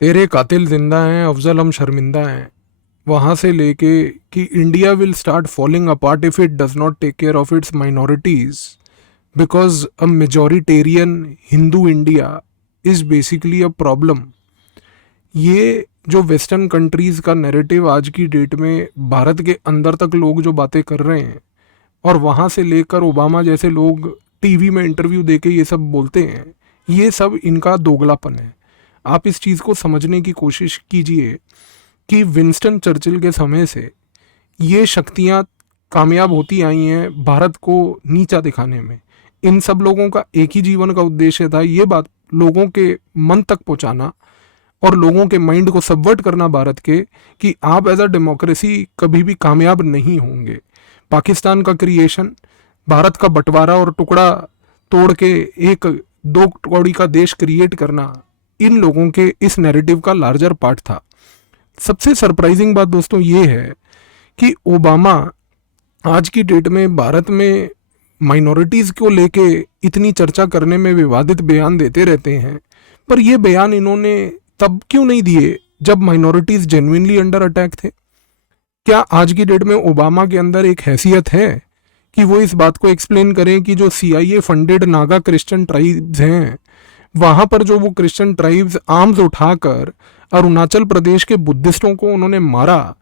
तेरे कातिल जिंदा हैं, अफजल हम शर्मिंदा हैं। वहां से लेके कि India will start falling apart if it does not take care of its minorities, because a majoritarian Hindu India is basically a problem. ये जो वेस्टर्न कंट्रीज का नैरेटिव आज की डेट में भारत के अंदर तक लोग जो बातें कर रहे हैं, और वहाँ से लेकर ओबामा जैसे लोग टीवी में इंटरव्यू देके ये सब बोलते हैं, ये सब इनका दोगलापन है। आप इस चीज़ को समझने की कोशिश कीजिए कि विंस्टन चर्चिल के समय से ये शक्तियाँ कामयाब होती आई हैं भारत को नीचा दिखाने में। इन सब लोगों का एक ही जीवन का उद्देश्य था, ये बात लोगों के मन तक पहुंचाना और लोगों के माइंड को सबवर्ट करना भारत के, कि आप एज अ डेमोक्रेसी कभी भी कामयाब नहीं होंगे। पाकिस्तान का क्रिएशन, भारत का बंटवारा और टुकड़ा तोड़ के एक दो कौड़ी का देश क्रिएट करना, इन लोगों के इस नैरेटिव का लार्जर पार्ट था। सबसे सरप्राइजिंग बात दोस्तों ये है कि ओबामा आज की डेट में भारत में माइनॉरिटीज़ को लेके इतनी चर्चा करने में विवादित बयान देते रहते हैं, पर ये बयान इन्होंने तब क्यों नहीं दिए जब माइनॉरिटीज़ जेन्युइनली अंडर अटैक थे? क्या आज की डेट में ओबामा के अंदर एक हैसियत है कि वो इस बात को एक्सप्लेन करें कि जो CIA funded Naga Christian tribes हैं, वहाँ पर जो वो क्रिश्चियन ट्राइब्स आर्म्स उठाकर अरुणाचल प्रदेश के बुद्धिस्टों को उन्होंने मारा,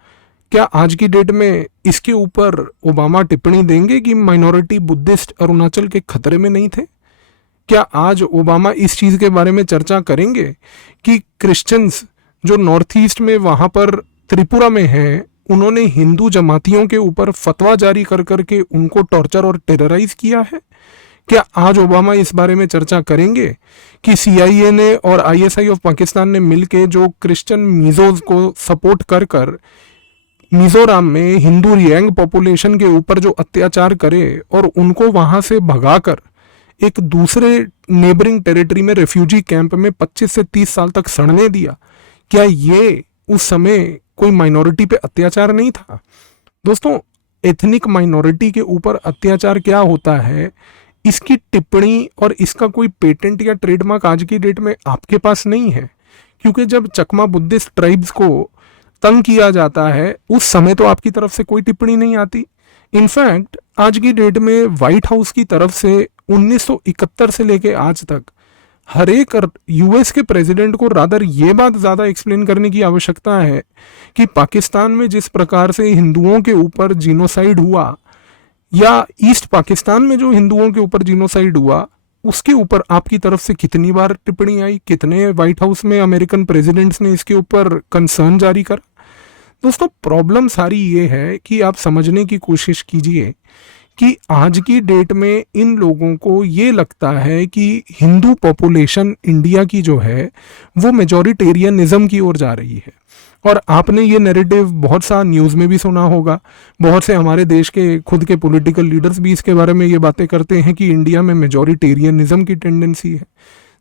क्या आज की डेट में इसके ऊपर ओबामा टिप्पणी देंगे कि माइनॉरिटी बुद्धिस्ट अरुणाचल के खतरे में नहीं थे? क्या आज ओबामा इस चीज़ के बारे में चर्चा करेंगे कि क्रिश्चियंस जो नॉर्थ ईस्ट में वहाँ पर त्रिपुरा में हैं, उन्होंने हिंदू जमातियों के ऊपर फतवा जारी कर करके उनको टॉर्चर और टेरराइज किया है? क्या आज ओबामा इस बारे में चर्चा करेंगे कि CIA ने और ISI ऑफ पाकिस्तान ने मिलके जो क्रिश्चियन मिजोज को सपोर्ट कर कर मिजोरम में हिंदू रियांग पॉपुलेशन के ऊपर जो अत्याचार करे और उनको वहां से भगाकर एक दूसरे नेबरिंग टेरिटरी में रेफ्यूजी कैंप में 25 से 30 साल तक सड़ने दिया? क्या ये उस समय कोई माइनॉरिटी पे अत्याचार नहीं था? दोस्तों, एथनिक माइनॉरिटी के ऊपर अत्याचार क्या होता है, इसकी टिप्पणी और इसका कोई पेटेंट या ट्रेडमार्क आज की डेट में आपके पास नहीं है, क्योंकि जब चकमा बुद्धिस्ट ट्राइब्स को तंग किया जाता है उस समय तो आपकी तरफ से कोई टिप्पणी नहीं आती। इनफैक्ट आज की डेट में व्हाइट हाउस की तरफ से 1971 से लेके आज तक हर एक US के प्रेसिडेंट को रादर ये बात ज़्यादा एक्सप्लेन करने की आवश्यकता है कि पाकिस्तान में जिस प्रकार से हिंदुओं के ऊपर जीनोसाइड हुआ, या ईस्ट पाकिस्तान में जो हिंदुओं के ऊपर जीनोसाइड हुआ, उसके ऊपर आपकी तरफ से कितनी बार टिप्पणी आई, कितने व्हाइट हाउस में अमेरिकन प्रेसिडेंट्स ने इसके ऊपर कंसर्न जारी करा? दोस्तों, प्रॉब्लम सारी ये है कि आप समझने की कोशिश कीजिए कि आज की डेट में इन लोगों को ये लगता है कि हिंदू पॉपुलेशन इंडिया की जो है वो मेजोरिटेरियनिज्म की ओर जा रही है। और आपने ये नैरेटिव बहुत सा न्यूज़ में भी सुना होगा, बहुत से हमारे देश के खुद के पॉलिटिकल लीडर्स भी इसके बारे में ये बातें करते हैं कि इंडिया में मेजोरिटेरियनिज्म की टेंडेंसी है।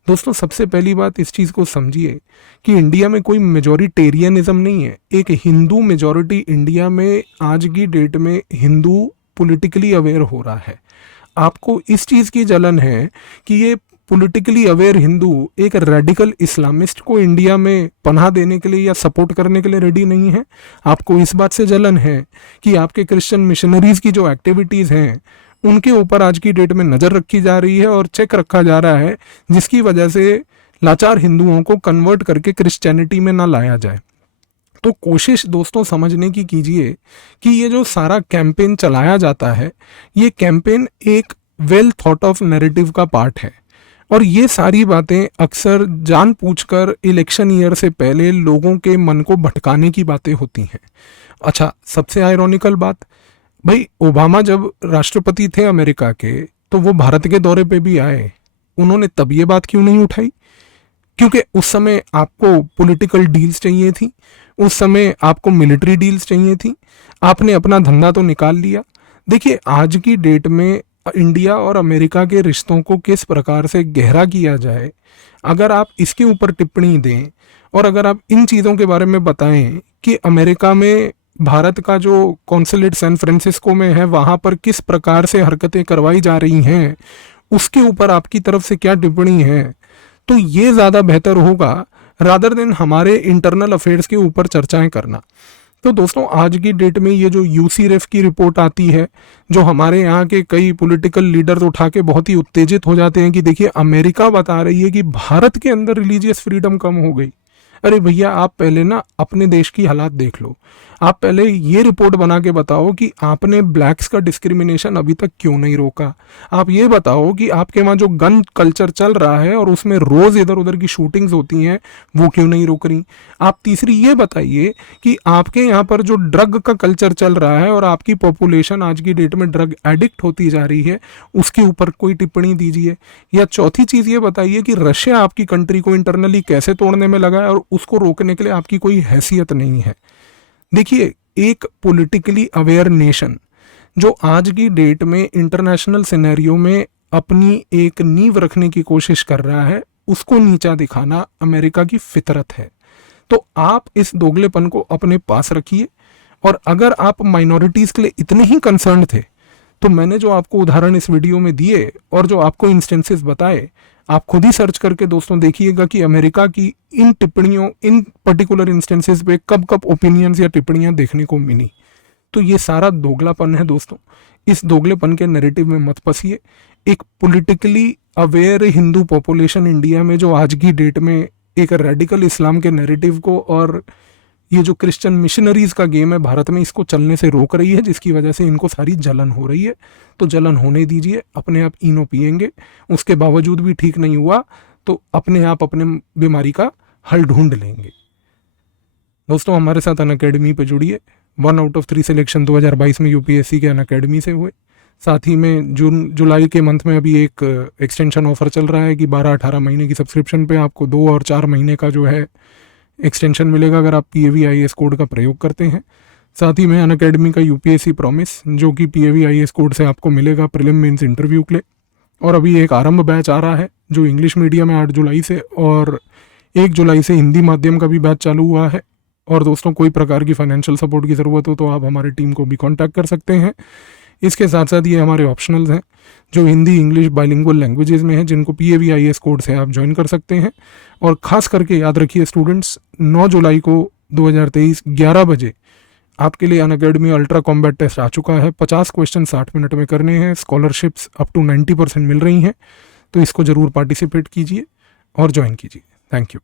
दोस्तों, सबसे पहली बात इस चीज़ को समझिए कि इंडिया में कोई मेजोरिटेरियनिज्म नहीं है। एक हिंदू मेजोरिटी इंडिया में आज की डेट में हिंदू पॉलिटिकली अवेयर हो रहा है। आपको इस चीज़ की जलन है कि ये पॉलिटिकली अवेयर हिंदू एक रेडिकल इस्लामिस्ट को इंडिया में पनाह देने के लिए या सपोर्ट करने के लिए रेडी नहीं है। आपको इस बात से जलन है कि आपके क्रिश्चियन मिशनरीज की जो एक्टिविटीज़ हैं उनके ऊपर आज की डेट में नज़र रखी जा रही है और चेक रखा जा रहा है, जिसकी वजह से लाचार हिंदुओं को कन्वर्ट करके क्रिश्चियनिटी में ना लाया जाए। तो कोशिश दोस्तों समझने की कीजिए कि ये जो सारा कैंपेन चलाया जाता है, ये कैंपेन एक वेल थॉट ऑफ नैरेटिव का पार्ट है, और ये सारी बातें अक्सर जानबूझकर इलेक्शन ईयर से पहले लोगों के मन को भटकाने की बातें होती हैं। अच्छा, सबसे आयरॉनिकल बात, भाई ओबामा जब राष्ट्रपति थे अमेरिका के, तो वो भारत के दौरे पे भी आए, उन्होंने तब ये बात क्यों नहीं उठाई? क्योंकि उस समय आपको पॉलिटिकल डील्स चाहिए थी, उस समय आपको मिलिट्री डील्स चाहिए थी, आपने अपना धंधा तो निकाल लिया। देखिए, आज की डेट में इंडिया और अमेरिका के रिश्तों को किस प्रकार से गहरा किया जाए, अगर आप इसके ऊपर टिप्पणी दें और अगर आप इन चीज़ों के बारे में बताएं कि अमेरिका में भारत का जो कॉन्सुलेट सैन फ्रांसिस्को में है वहाँ पर किस प्रकार से हरकतें करवाई जा रही हैं, उसके ऊपर आपकी तरफ से क्या टिप्पणी है, तो ये ज़्यादा बेहतर होगा रादर देन हमारे इंटरनल अफेयर्स के ऊपर चर्चाएं करना। तो दोस्तों आज की डेट में ये जो यूसीरेफ की रिपोर्ट आती है, जो हमारे यहाँ के कई पॉलिटिकल लीडर्स उठा के बहुत ही उत्तेजित हो जाते हैं कि देखिए अमेरिका बता रही है कि भारत के अंदर रिलीजियस फ्रीडम कम हो गई। अरे भैया आप पहले ना अपने देश की हालात देख लो। आप पहले ये रिपोर्ट बना के बताओ कि आपने ब्लैक्स का डिस्क्रिमिनेशन अभी तक क्यों नहीं रोका। आप ये बताओ कि आपके वहाँ जो गन कल्चर चल रहा है और उसमें रोज इधर उधर की शूटिंग्स होती हैं वो क्यों नहीं रोक रही। आप तीसरी ये बताइए कि आपके यहाँ पर जो ड्रग का कल्चर चल रहा है और आपकी पॉपुलेशन आज की डेट में ड्रग एडिक्ट होती जा रही है, उसके ऊपर कोई टिप्पणी दीजिए। या चौथी चीज ये बताइए कि रशिया आपकी कंट्री को इंटरनली कैसे तोड़ने में लगा है और उसको रोकने के लिए आपकी कोई हैसियत नहीं है। देखिए एक पॉलिटिकली अवेयर नेशन जो आज की डेट में इंटरनेशनल सिनेरियो में अपनी एक नींव रखने की कोशिश कर रहा है, उसको नीचा दिखाना अमेरिका की फितरत है। तो आप इस दोगलेपन को अपने पास रखिए। और अगर आप माइनॉरिटीज के लिए इतने ही कंसर्न थे तो मैंने जो आपको उदाहरण इस वीडियो में दिए और जो आपको इंस्टेंसेस बताए, आप खुद ही सर्च करके दोस्तों देखिएगा कि अमेरिका की इन टिप्पणियों, इन पर्टिकुलर इंस्टेंसेस पे कब कब ओपिनियंस या टिप्पणियां देखने को मिली। तो ये सारा दोगलापन है दोस्तों। इस दोगलेपन के नैरेटिव में मत फंसिए। एक politically aware Hindu population India में जो आज की डेट में एक रेडिकल इस्लाम के नैरेटिव को और ये जो क्रिश्चियन मिशनरीज का गेम है भारत में, इसको चलने से रोक रही है, जिसकी वजह से इनको सारी जलन हो रही है। तो जलन होने दीजिए, अपने आप इनो पिएंगे, उसके बावजूद भी ठीक नहीं हुआ तो अपने आप अपने बीमारी का हल ढूंढ लेंगे। दोस्तों हमारे साथ अनअकैडमी पे जुड़िए। 1 आउट ऑफ 3 सिलेक्शन 2022 में यूपीएससी के अनअकैडमी से हुए। साथ ही में जुलाई के मंथ में अभी एक एक्सटेंशन ऑफर चल रहा है कि 12-18 महीने की सब्सक्रिप्शन पे आपको 2 और 4 महीने का जो है एक्सटेंशन मिलेगा अगर आप PAVIAS कोड का प्रयोग करते हैं। साथ ही में अनअकैडमी का UPSC प्रॉमिस जो कि PAVIAS कोड से आपको मिलेगा प्रीलिम मेंस इंटरव्यू के लिए। और अभी एक आरंभ बैच आ रहा है जो इंग्लिश मीडियम है 8 जुलाई से, और 1 जुलाई से हिंदी माध्यम का भी बैच चालू हुआ है। और दोस्तों कोई प्रकार की फाइनेंशियल सपोर्ट की ज़रूरत हो तो आप हमारी टीम को भी कॉन्टैक्ट कर सकते हैं। इसके साथ साथ ये हमारे ऑप्शनल्स हैं जो हिंदी इंग्लिश बाइलिंगुअल लैंग्वेजेस में हैं, जिनको PAVIAS कोड से आप ज्वाइन कर सकते हैं। और ख़ास करके याद रखिए स्टूडेंट्स, 9 जुलाई को 2023 11 बजे आपके लिए अनअकैडमी अल्ट्रा कॉम्बैट टेस्ट आ चुका है। 50 क्वेश्चन 60 मिनट में करने हैं। स्कॉलरशिप्स अप टू 90% मिल रही हैं, तो इसको ज़रूर पार्टिसिपेट कीजिए और ज्वाइन कीजिए। Thank you.